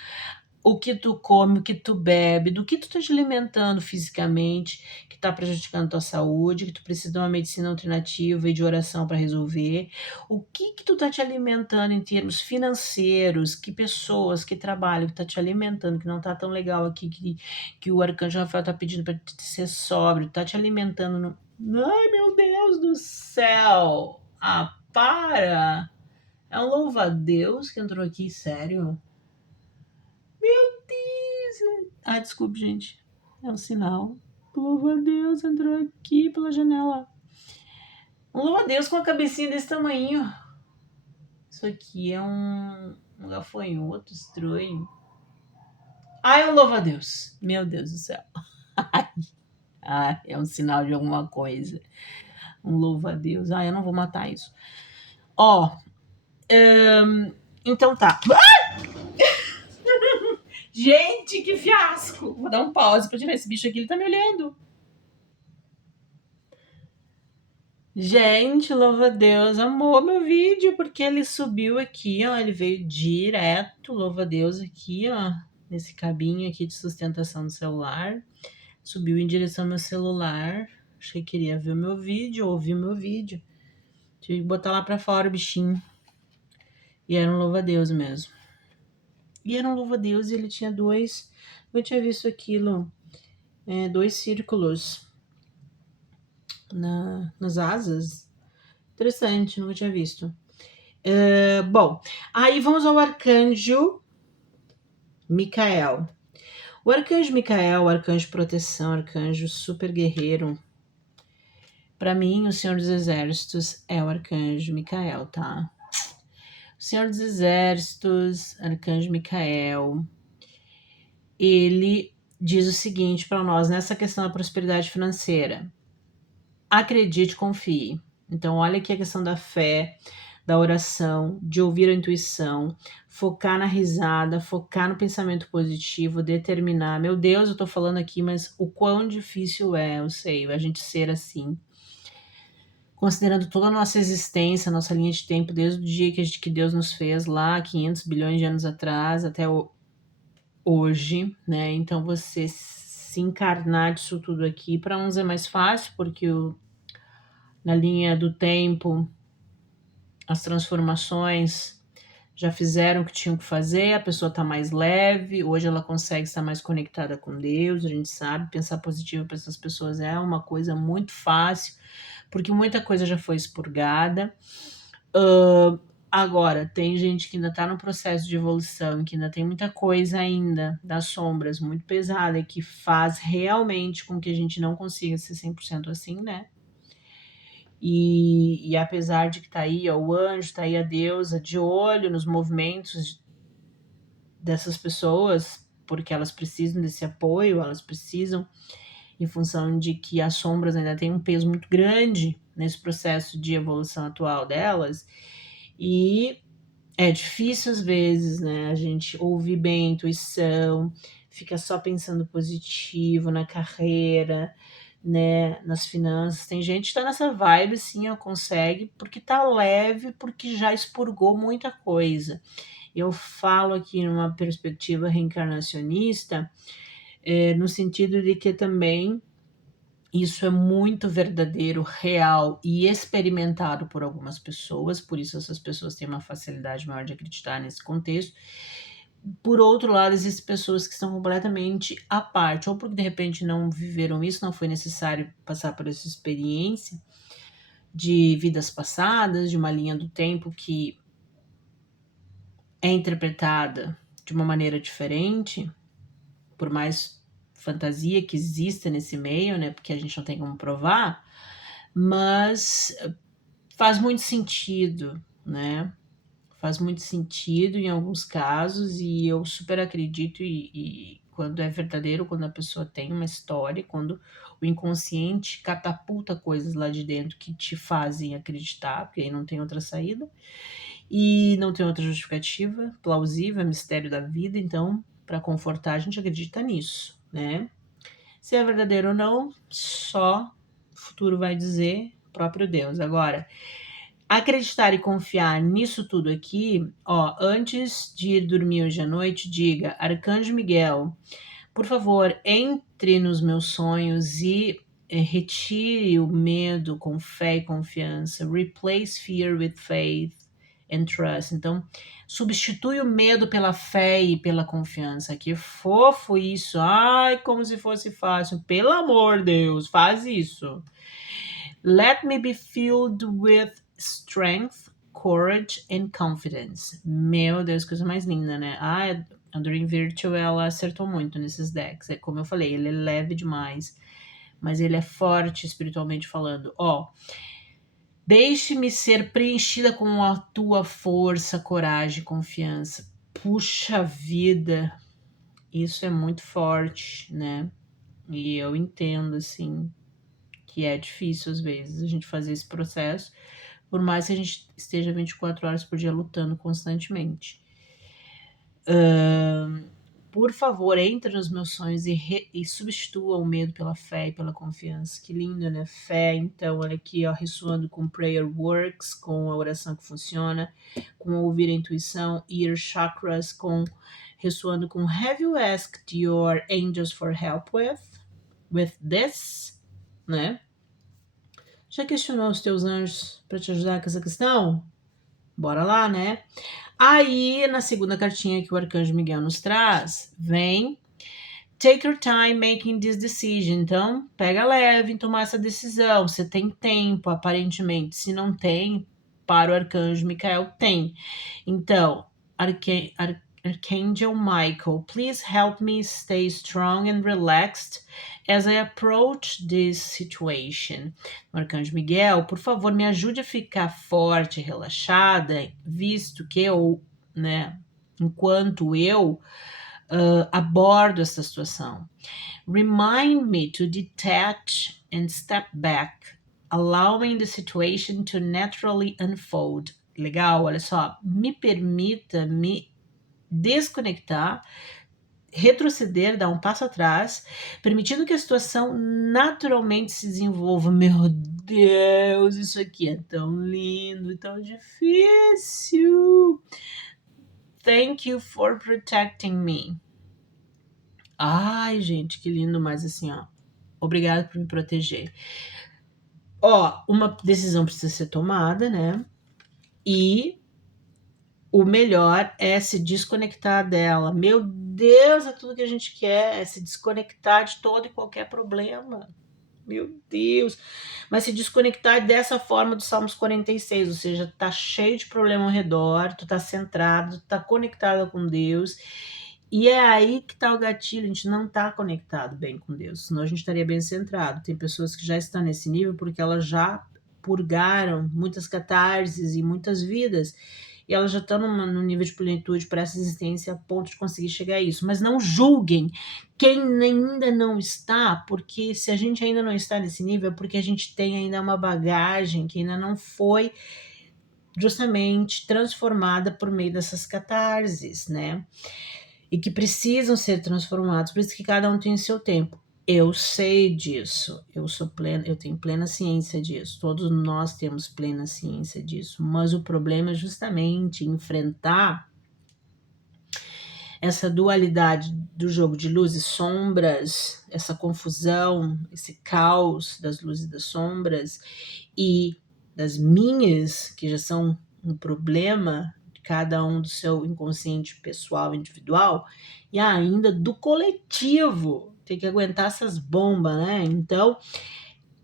o que tu come, o que tu bebe, do que tu tá te alimentando fisicamente, que tá prejudicando tua saúde, que tu precisa de uma medicina alternativa e de oração para resolver. O que que tu tá te alimentando em termos financeiros, que pessoas, que trabalho que tá te alimentando, que não tá tão legal aqui, que o arcanjo Rafael tá pedindo para ser sóbrio, tá te alimentando no... Ai, meu Deus do céu! Ah, para! É um louva-a-Deus que entrou aqui, sério? Meu Deus! Ah, desculpe, gente. É um sinal. Louva-a-Deus entrou aqui pela janela. Um louva-a-Deus com a cabecinha desse tamanho. Isso aqui é um gafanhoto estranho. Ah, é um louva-a-Deus. Meu Deus do céu. Ah, é um sinal de alguma coisa. Um louva-a-Deus. Ah, eu não vou matar isso. Ó, então tá. Gente, que fiasco! Vou dar um pause pra tirar esse bicho aqui, ele tá me olhando. Gente, louva a Deus, amou meu vídeo, porque ele subiu aqui, ó, ele veio direto, louva a Deus, aqui, ó, nesse cabinho aqui de sustentação do celular, subiu em direção ao meu celular, achei que queria ver o meu vídeo, ouvir o meu vídeo, tive que botar lá pra fora o bichinho, e era um louva a Deus mesmo. E era um louva a Deus e ele tinha dois, eu tinha visto aquilo, dois círculos nas asas, interessante, nunca tinha visto. Bom, aí vamos ao arcanjo Micael. O arcanjo Micael, o arcanjo de proteção, arcanjo super guerreiro. Para mim, o Senhor dos Exércitos é o arcanjo Micael, tá? O Senhor dos Exércitos, arcanjo Micael, ele diz o seguinte para nós nessa questão da prosperidade financeira: acredite, confie. Então, olha aqui a questão da fé, da oração, de ouvir a intuição, focar na risada, focar no pensamento positivo, determinar. Meu Deus, eu tô falando aqui, mas o quão difícil é, eu sei, a gente ser assim. Considerando toda a nossa existência, nossa linha de tempo, desde o dia que Deus nos fez lá, 500 bilhões de anos atrás, até hoje, né? Então, você se encarnar disso tudo aqui, para uns é mais fácil, porque na linha do tempo, as transformações já fizeram o que tinham que fazer, a pessoa está mais leve, hoje ela consegue estar mais conectada com Deus, a gente sabe, pensar positivo para essas pessoas é uma coisa muito fácil, porque muita coisa já foi expurgada. Agora, tem gente que ainda está no processo de evolução, que ainda tem muita coisa ainda das sombras muito pesada, que faz realmente com que a gente não consiga ser 100% assim, né? E apesar de que tá aí ó, o anjo, tá aí a deusa de olho nos movimentos dessas pessoas, porque elas precisam desse apoio, elas precisam, em função de que as sombras ainda têm um peso muito grande nesse processo de evolução atual delas, e é difícil às vezes, né, a gente ouvir bem a intuição, fica só pensando positivo na carreira, né, nas finanças. Tem gente que tá nessa vibe, assim, ó, consegue, porque tá leve, porque já expurgou muita coisa. Eu falo aqui numa perspectiva reencarnacionista, no sentido de que também isso é muito verdadeiro, real e experimentado por algumas pessoas, por isso essas pessoas têm uma facilidade maior de acreditar nesse contexto. Por outro lado, existem pessoas que estão completamente à parte, ou porque de repente não viveram isso, não foi necessário passar por essa experiência de vidas passadas, de uma linha do tempo que é interpretada de uma maneira diferente, por mais fantasia que exista nesse meio, né? Porque a gente não tem como provar, mas faz muito sentido, né? Faz muito sentido em alguns casos, e eu super acredito e quando é verdadeiro, quando a pessoa tem uma história, quando o inconsciente catapulta coisas lá de dentro que te fazem acreditar, porque aí não tem outra saída, e não tem outra justificativa plausível, é mistério da vida, então, para confortar, a gente acredita nisso, né? Se é verdadeiro ou não, só o futuro vai dizer, o próprio Deus. Agora, acreditar e confiar nisso tudo aqui, ó, antes de ir dormir hoje à noite, diga: Arcanjo Miguel, por favor, entre nos meus sonhos e retire o medo com fé e confiança. Replace fear with faith and trust. Então, substitui o medo pela fé e pela confiança. Que fofo isso. Ai, como se fosse fácil. Pelo amor de Deus, faz isso. Let me be filled with strength, courage and confidence. Meu Deus, coisa mais linda, né? A Dream Virtue, ela acertou muito nesses decks. É como eu falei, ele é leve demais, mas ele é forte espiritualmente falando. Ó, deixe-me ser preenchida com a tua força, coragem e confiança. Puxa vida, isso é muito forte, né? E eu entendo, assim, que é difícil às vezes a gente fazer esse processo, por mais que a gente esteja 24 horas por dia lutando constantemente. Por favor, entre nos meus sonhos e substitua o medo pela fé e pela confiança. Que lindo, né? Fé, então, olha aqui, ó, ressoando com Prayer Works, com a oração que funciona, com ouvir a intuição, ear chakras, ressoando com Have you asked your angels for help with this? Né? Já questionou os teus anjos para te ajudar com essa questão? Bora lá, né? Aí, na segunda cartinha que o Arcanjo Miguel nos traz, vem Take your time making this decision. Então, pega leve em tomar essa decisão. Você tem tempo, aparentemente. Se não tem, para o Arcanjo Miguel, tem. Então, Archangel Michael, please help me stay strong and relaxed as I approach this situation. Arcanjo Miguel, por favor, me ajude a ficar forte e relaxada, visto que eu, né, enquanto eu abordo essa situação. Remind me to detach and step back, allowing the situation to naturally unfold. Legal, olha só, me permita me desconectar, retroceder, dar um passo atrás, permitindo que a situação naturalmente se desenvolva. Meu Deus, isso aqui é tão lindo, tão difícil. Thank you for protecting me. Ai, gente, que lindo, mas assim, ó, obrigado por me proteger. Ó, uma decisão precisa ser tomada, né? E o melhor é se desconectar dela. Meu Deus, é tudo que a gente quer, é se desconectar de todo e qualquer problema. Meu Deus. Mas se desconectar dessa forma do Salmos 46, ou seja, tá cheio de problema ao redor, tu tá centrado, tu tá conectado com Deus. E é aí que tá o gatilho, a gente não tá conectado bem com Deus, senão a gente estaria bem centrado. Tem pessoas que já estão nesse nível porque elas já purgaram muitas catarses e muitas vidas, e elas já estão num nível de plenitude para essa existência a ponto de conseguir chegar a isso. Mas não julguem quem ainda não está, porque se a gente ainda não está nesse nível, é porque a gente tem ainda uma bagagem que ainda não foi justamente transformada por meio dessas catarses, né? E que precisam ser transformados, por isso que cada um tem o seu tempo. Eu sei disso, eu tenho plena ciência disso, todos nós temos plena ciência disso, mas o problema é justamente enfrentar essa dualidade do jogo de luzes e sombras, essa confusão, esse caos das luzes e das sombras, e das minhas, que já são um problema, cada um do seu inconsciente pessoal, individual, e ainda do coletivo, tem que aguentar essas bombas, né? Então,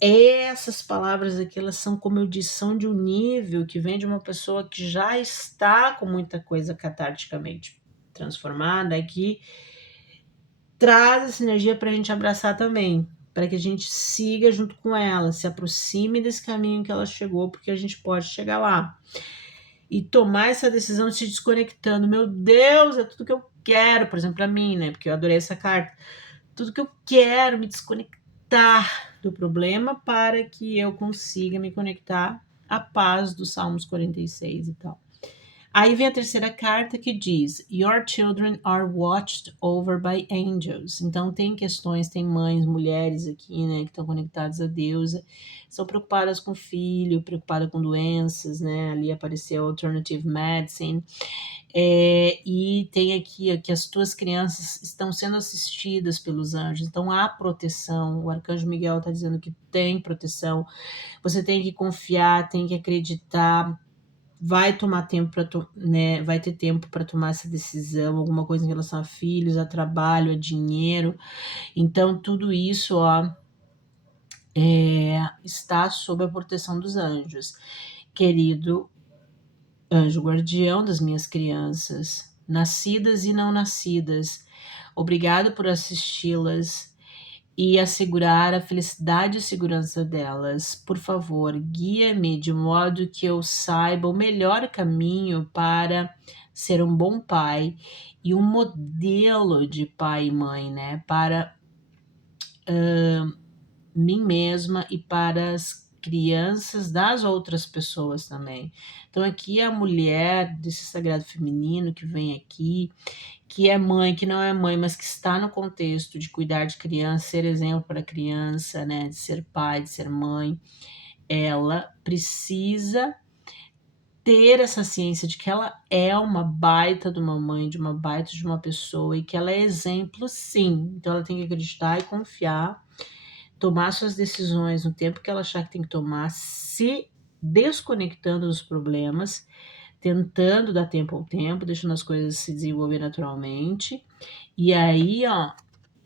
essas palavras aqui, elas são, como eu disse, são de um nível que vem de uma pessoa que já está com muita coisa catarticamente transformada, que traz essa energia para a gente abraçar também, para que a gente siga junto com ela, se aproxime desse caminho que ela chegou, porque a gente pode chegar lá. E tomar essa decisão de se desconectando. Meu Deus, é tudo que eu quero, por exemplo, pra mim, né, porque eu adorei essa carta, tudo que eu quero me desconectar do problema para que eu consiga me conectar à paz dos Salmos 46 e tal. Aí vem a terceira carta que diz: Your children are watched over by angels. Então tem questões, tem mães, mulheres aqui, né, que estão conectadas a Deus, são preocupadas com o filho, preocupadas com doenças, né? Ali apareceu alternative medicine. E tem aqui ó, que as tuas crianças estão sendo assistidas pelos anjos, então há proteção. O arcanjo Miguel está dizendo que tem proteção. Você tem que confiar, tem que acreditar. Vai tomar tempo para né, vai ter tempo para tomar essa decisão, alguma coisa em relação a filhos, a trabalho, a dinheiro. Então tudo isso, ó, está sob a proteção dos anjos. Querido anjo guardião das minhas crianças, nascidas e não nascidas, obrigado por assisti-las e assegurar a felicidade e segurança delas. Por favor, guia-me de modo que eu saiba o melhor caminho para ser um bom pai e um modelo de pai e mãe, né? Para mim mesma e para as crianças das outras pessoas também. Então aqui é a mulher desse sagrado feminino que vem aqui, que é mãe, que não é mãe, mas que está no contexto de cuidar de criança, ser exemplo para a criança, né, de ser pai, de ser mãe. Ela precisa ter essa ciência de que ela é uma baita de uma mãe, de uma baita de uma pessoa e que ela é exemplo sim. Então ela tem que acreditar e confiar, tomar suas decisões no tempo que ela achar que tem que tomar, se desconectando dos problemas, tentando dar tempo ao tempo, deixando as coisas se desenvolver naturalmente. E aí, ó,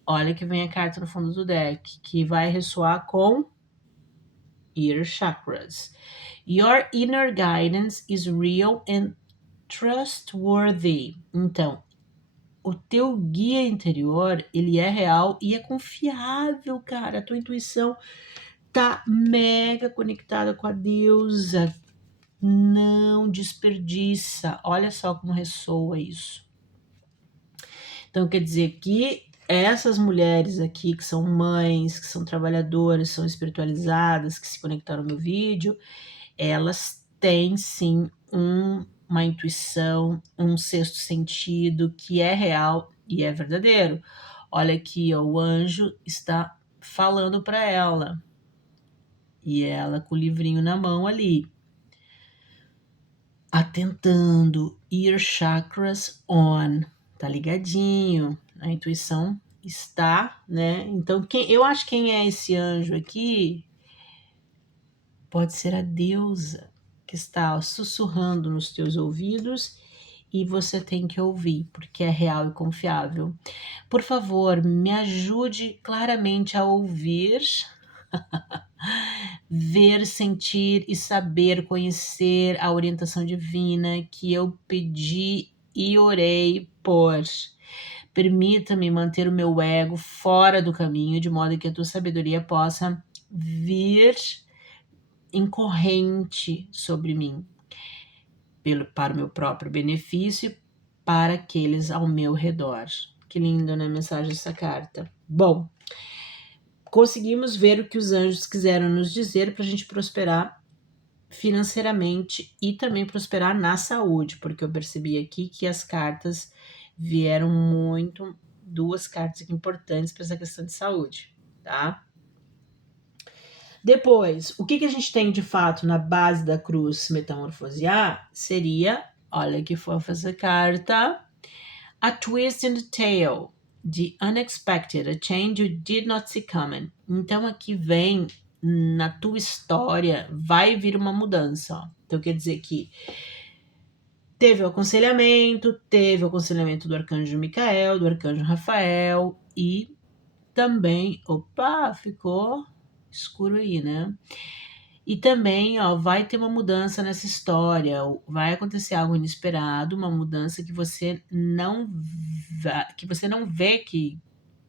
olha que vem a carta no fundo do deck, que vai ressoar com Ear Chakras. Your inner guidance is real and trustworthy. Então, o teu guia interior, ele é real e é confiável, cara. A tua intuição tá mega conectada com a deusa. Não desperdiça. Olha só como ressoa isso. Então, quer dizer que essas mulheres aqui, que são mães, que são trabalhadoras, são espiritualizadas, que se conectaram no meu vídeo, elas têm sim uma intuição, um sexto sentido que é real e é verdadeiro. Olha aqui, ó, o anjo está falando para ela. E ela com o livrinho na mão ali, atentando, ear chakras on, tá ligadinho, a intuição está, né? Então, eu acho que quem é esse anjo aqui pode ser a deusa que está ó, sussurrando nos teus ouvidos e você tem que ouvir, porque é real e confiável. Por favor, me ajude claramente a ouvir, ver, sentir e saber conhecer a orientação divina que eu pedi e orei por. Permita-me manter o meu ego fora do caminho, de modo que a tua sabedoria possa vir em corrente sobre mim, para o meu próprio benefício e para aqueles ao meu redor. Que lindo, né? A mensagem dessa carta. Bom, conseguimos ver o que os anjos quiseram nos dizer para a gente prosperar financeiramente e também prosperar na saúde, porque eu percebi aqui que as cartas vieram muito, duas cartas aqui importantes para essa questão de saúde, tá? Depois, o que a gente tem de fato na base da cruz metamorfosear seria, olha que fofa essa carta, a twist in the tale, the unexpected, a change you did not see coming. Então aqui vem na tua história vai vir uma mudança. Ó. Então quer dizer que teve o aconselhamento do arcanjo Micael, do arcanjo Rafael e também, opa, ficou escuro aí, né? E também, ó, vai ter uma mudança nessa história, vai acontecer algo inesperado, uma mudança que você não vê que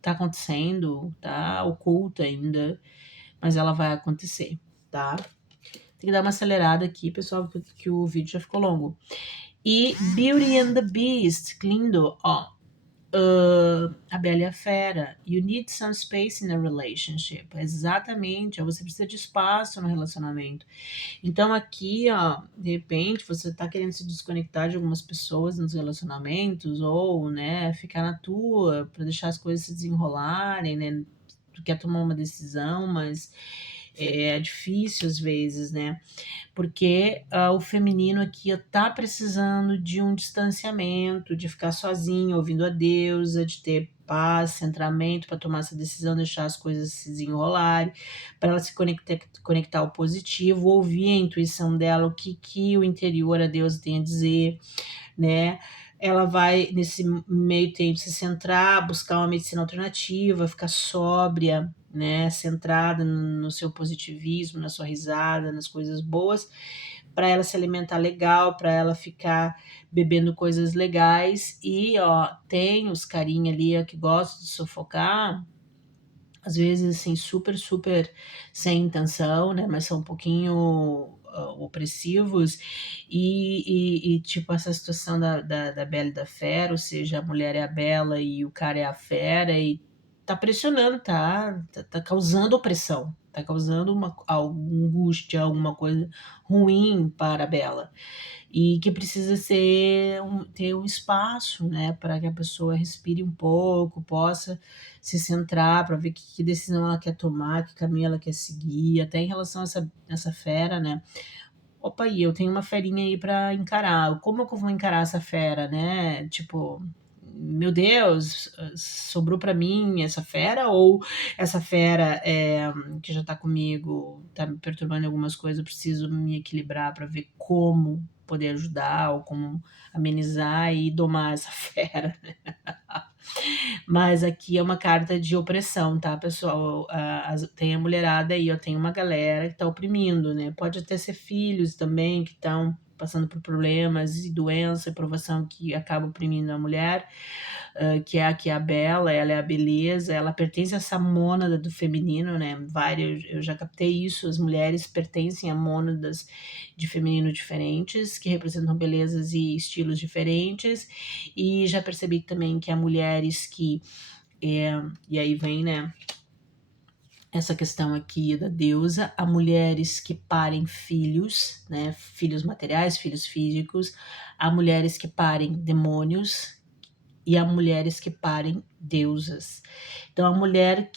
tá acontecendo, tá oculta ainda, mas ela vai acontecer, tá? Tem que dar uma acelerada aqui, pessoal, porque o vídeo já ficou longo. E Beauty and the Beast, que lindo, ó. A Bela e a Fera. You need some space in a relationship. Exatamente, você precisa de espaço no relacionamento. Então aqui, ó, de repente, você tá querendo se desconectar de algumas pessoas nos relacionamentos, ou, né, ficar na tua, para deixar as coisas se desenrolarem, né? Tu quer tomar uma decisão, mas é difícil às vezes, né? Porque o feminino aqui tá precisando de um distanciamento, de ficar sozinho, ouvindo a deusa, de ter paz, centramento para tomar essa decisão, deixar as coisas se desenrolarem, para ela se conectar ao positivo, ouvir a intuição dela, o que o interior, a deusa tem a dizer, né? Ela vai, nesse meio tempo, se centrar, buscar uma medicina alternativa, ficar sóbria, né? Centrada no seu positivismo, na sua risada, nas coisas boas, para ela se alimentar legal, para ela ficar bebendo coisas legais. E, ó, tem os carinha ali ó, que gostam de sufocar, às vezes, assim, super, super sem intenção, né? Mas são um pouquinho opressivos. Tipo, essa situação da Bela e da Fera, ou seja, a mulher é a Bela e o cara é a Fera, e tá pressionando, tá causando opressão, tá causando alguma angústia, alguma coisa ruim para a Bela e que precisa ter um espaço, né, para que a pessoa respire um pouco, possa se centrar para ver que decisão ela quer tomar, que caminho ela quer seguir, até em relação a essa fera, né? Opa, aí, eu tenho uma ferinha aí para encarar. Como é que eu vou encarar essa fera, né? Tipo, meu Deus, sobrou para mim essa fera ou essa fera que já tá comigo, tá me perturbando em algumas coisas, eu preciso me equilibrar para ver como poder ajudar ou como amenizar e domar essa fera. Mas aqui é uma carta de opressão, tá, pessoal? Tem a mulherada aí, ó, tem uma galera que tá oprimindo, né? Pode até ser filhos também que estão passando por problemas e doença e provação que acaba oprimindo a mulher, que é aqui a Bela, ela é a beleza, ela pertence a essa mônada do feminino, né? Várias, eu já captei isso, as mulheres pertencem a mônadas de feminino diferentes, que representam belezas e estilos diferentes, e já percebi também que há mulheres que e aí vem, né, essa questão aqui da deusa, há mulheres que parem filhos, né, filhos materiais, filhos físicos, há mulheres que parem demônios e há mulheres que parem deusas. Então a mulher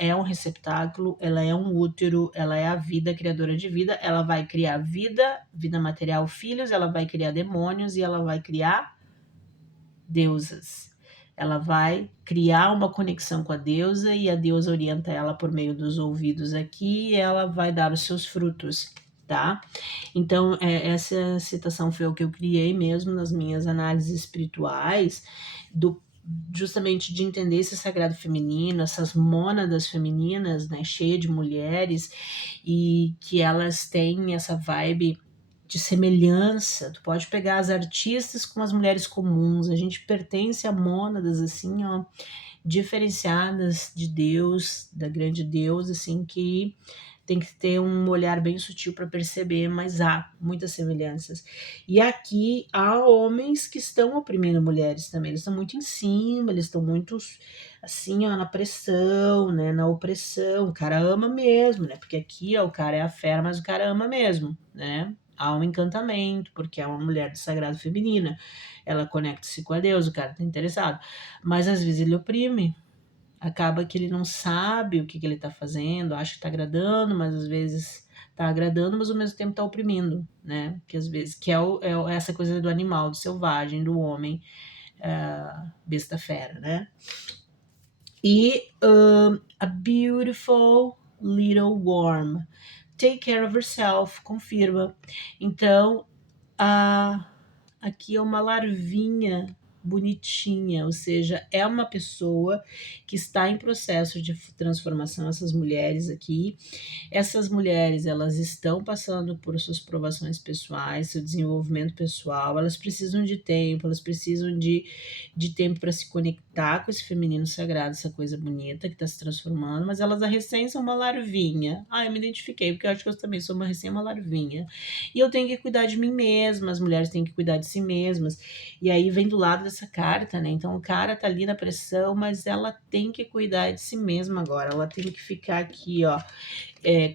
é um receptáculo, ela é um útero, ela é a vida criadora de vida, ela vai criar vida, vida material, filhos, ela vai criar demônios e ela vai criar deusas. Ela vai criar uma conexão com a deusa e a deusa orienta ela por meio dos ouvidos aqui e ela vai dar os seus frutos, tá? Então, essa citação foi o que eu criei mesmo nas minhas análises espirituais, justamente de entender esse sagrado feminino, essas mônadas femininas, né, cheia de mulheres, e que elas têm essa vibe de semelhança. Tu pode pegar as artistas com as mulheres comuns. A gente pertence a mônadas assim, ó, diferenciadas de Deus, da grande Deus, assim, que tem que ter um olhar bem sutil para perceber, mas há muitas semelhanças. E aqui há homens que estão oprimindo mulheres também. Eles estão muito em cima, eles estão muito assim, ó, na pressão, né, na opressão. O cara ama mesmo, né? Porque aqui, ó, o cara é a fera, mas o cara ama mesmo, né? Há um encantamento, porque é uma mulher do sagrado feminina. Ela conecta-se com a Deus, o cara tá interessado. Mas às vezes ele oprime, acaba que ele não sabe o que, que ele está fazendo, acha que está agradando, mas às vezes está agradando, mas ao mesmo tempo está oprimindo, né? Que às vezes que essa coisa do animal, do selvagem, do homem, besta fera, né? E a beautiful little worm. Take care of yourself, confirma. Então, aqui é uma larvinha bonitinha, ou seja, é uma pessoa que está em processo de transformação, essas mulheres aqui. Essas mulheres, elas estão passando por suas provações pessoais, seu desenvolvimento pessoal, elas precisam de tempo, elas precisam de tempo para se conectar com esse feminino sagrado, essa coisa bonita que está se transformando, mas elas a recém são uma larvinha. Eu me identifiquei, porque eu acho que eu também sou uma larvinha. E eu tenho que cuidar de mim mesma, as mulheres têm que cuidar de si mesmas. E aí vem do lado essa carta, né? Então o cara tá ali na pressão, mas ela tem que cuidar de si mesma agora. Ela tem que ficar aqui, ó,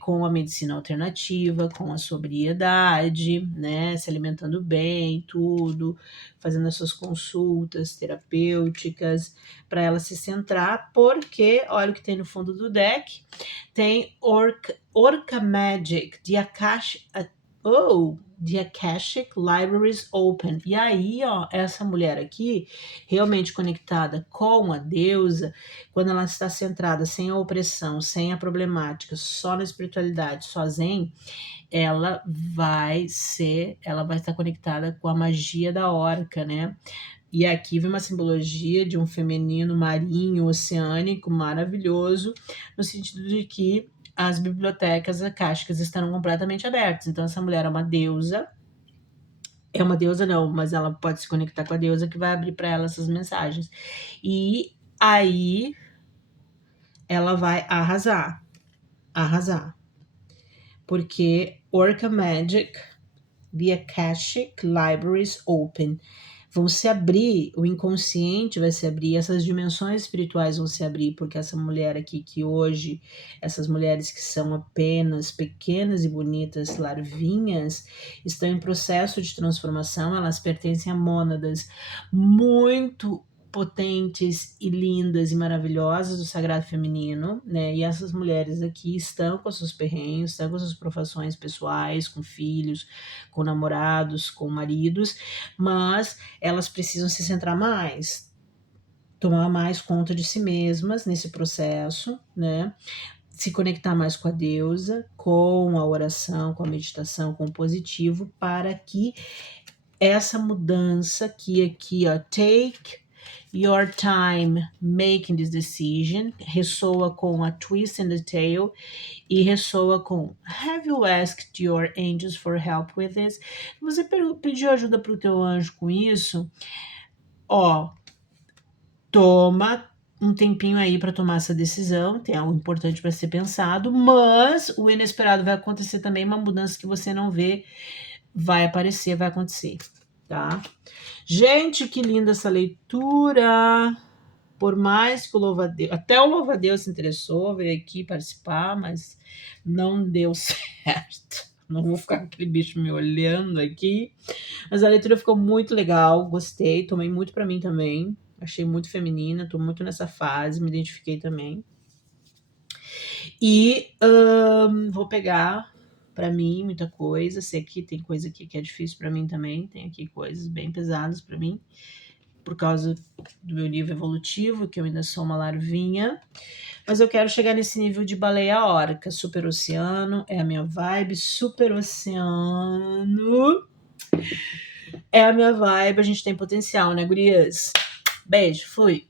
com a medicina alternativa, com a sobriedade, né? Se alimentando bem, tudo, fazendo as suas consultas terapêuticas para ela se centrar, porque olha o que tem no fundo do deck. Tem Orca Magic, The Akashic Libraries Open. E aí, ó, essa mulher aqui, realmente conectada com a deusa, quando ela está centrada, sem a opressão, sem a problemática, só na espiritualidade, só zen, ela vai estar conectada com a magia da orca, né? E aqui vem uma simbologia de um feminino marinho, oceânico, maravilhoso, no sentido de que as bibliotecas akáshicas estarão completamente abertas. Então, essa mulher é uma deusa. É uma deusa, não, mas ela pode se conectar com a deusa que vai abrir para ela essas mensagens. E aí ela vai arrasar. Arrasar. Porque Orca Magic, The Akashic Libraries Open. Vão se abrir, o inconsciente vai se abrir, essas dimensões espirituais vão se abrir, porque essa mulher aqui que hoje, essas mulheres que são apenas pequenas e bonitas larvinhas, estão em processo de transformação, elas pertencem a mônadas muito potentes e lindas e maravilhosas do sagrado feminino, né? E essas mulheres aqui estão com seus perrengues, estão com suas profissões pessoais, com filhos, com namorados, com maridos, mas elas precisam se centrar mais, tomar mais conta de si mesmas nesse processo, né? Se conectar mais com a deusa, com a oração, com a meditação, com o positivo, para que essa mudança que aqui, ó, take your time making this decision, ressoa com a twist in the tail e ressoa com have you asked your angels for help with this? Você pediu ajuda para o teu anjo com isso? Ó, toma um tempinho aí para tomar essa decisão, tem algo importante para ser pensado, mas o inesperado vai acontecer também, uma mudança que você não vê vai aparecer, vai acontecer, tá? Gente, que linda essa leitura! Por mais que o louva-a-Deus, até o louva-a-Deus se interessou, veio aqui participar, mas não deu certo. Não vou ficar com aquele bicho me olhando aqui. Mas a leitura ficou muito legal, gostei, tomei muito para mim também. Achei muito feminina, tô muito nessa fase, me identifiquei também. E vou pegar para mim muita coisa. Sei que tem coisa aqui que é difícil para mim também. Tem aqui coisas bem pesadas para mim, por causa do meu nível evolutivo, que eu ainda sou uma larvinha. Mas eu quero chegar nesse nível de baleia orca. Super oceano é a minha vibe. Super oceano é a minha vibe. A gente tem potencial, né, gurias? Beijo, fui.